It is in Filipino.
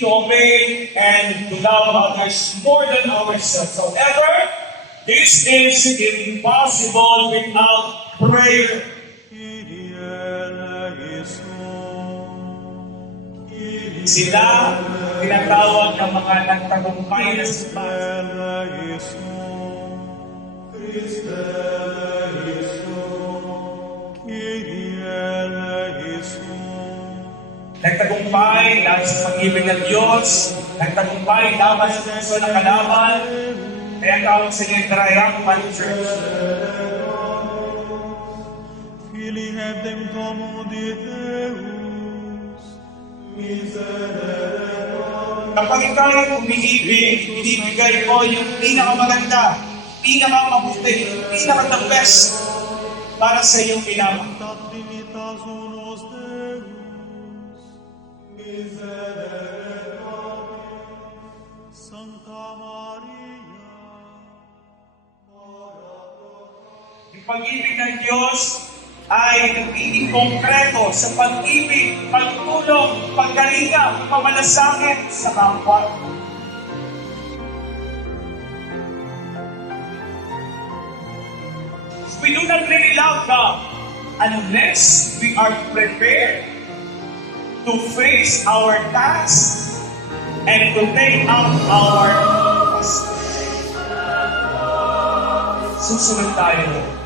to obey and to love others more than ourselves. However, this is impossible without prayer. Sila tinatawag ng mga nagtagumpay na simbahan. Nagtagumpay dahil sa pag-ibig ng Diyos, nagtagumpay laban sa puso ng kalaban, kaya tawag sa inyo Triumphant Church. Filii hebdem Domo de Deus, Kapag ikaw ay umiibig, ibibigay mo yung pinakamaganda, pinakamabuti, pinaka-the best para sa iyong pinama. Unos Deus, Santa Maria, Yung pag-ibig ng Diyos ay nagiging konkreto sa pag-ibig, pagtulong, paggalinga, pamalasakit sa kapwa. We do not really love God unless we are prepared to face our tasks and to take up our. Susunod tayo